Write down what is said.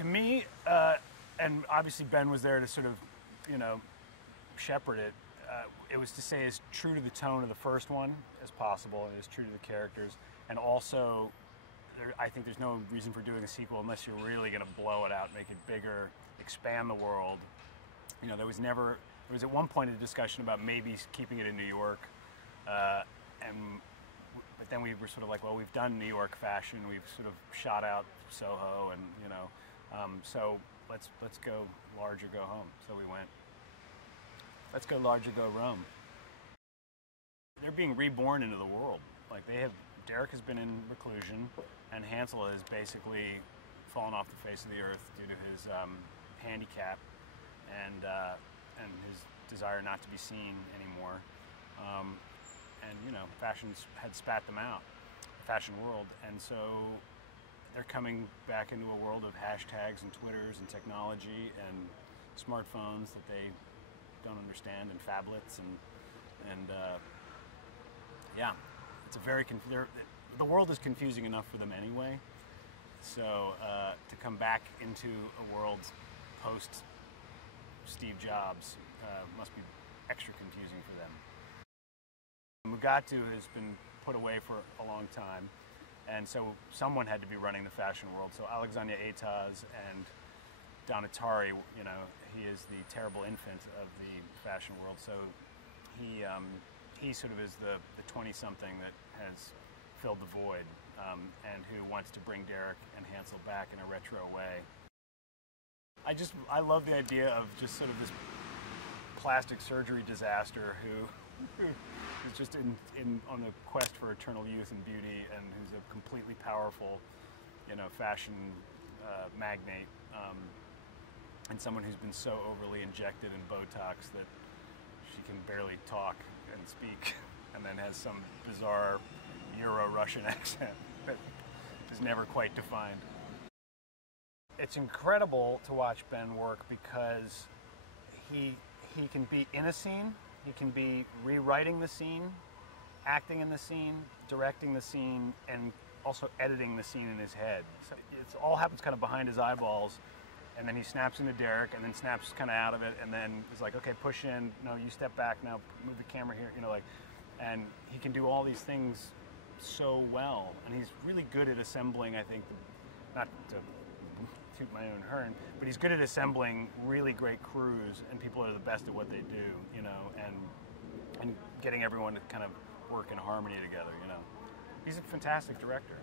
To me, and obviously Ben was there to sort of, you know, shepherd it. It was to say as true to the tone of the first one as possible, and as true to the characters, and also I think there's no reason for doing a sequel unless you're really going to blow it out, make it bigger, expand the world. You know, there was at one point a discussion about maybe keeping it in New York, but then we were sort of like, well, we've done New York fashion, we've sort of shot out Soho, and you know, so let's go large or go home. So we went, let's go large or go Rome. They're being reborn into the world. Like Derek has been in reclusion, and Hansel has basically fallen off the face of the earth due to his handicap and his desire not to be seen anymore. And you know, fashion had spat them out, the fashion world, and so they're coming back into a world of hashtags and Twitters and technology and smartphones that they don't understand, and phablets, and yeah, it's a very the world is confusing enough for them anyway. So to come back into a world post Steve Jobs must be extra confusing for them. Mugatu has been put away for a long time, and so someone had to be running the fashion world. So Alexandria Etaz and Donatari, you know, he is the terrible infant of the fashion world. So he sort of is the 20-something that has filled the void, and who wants to bring Derek and Hansel back in a retro way. I love the idea of just sort of this plastic surgery disaster who is just on the quest for eternal youth and beauty, and who's a completely powerful, you know, fashion magnate, and someone who's been so overly injected in Botox that she can barely talk and speak, and then has some bizarre Euro-Russian accent that is never quite defined. It's incredible to watch Ben work because he can be in a scene, he can be rewriting the scene, acting in the scene, directing the scene, and also editing the scene in his head. So it all happens kind of behind his eyeballs, and then he snaps into Derek, and then snaps kind of out of it, and then is like, okay, push in, no, you step back, now move the camera here, you know, like, and he can do all these things so well, and he's really good at assembling, I think, not to toot my own horn, but he's good at assembling really great crews and people that are the best at what they do, you know, and getting everyone to kind of work in harmony together, you know. He's a fantastic director.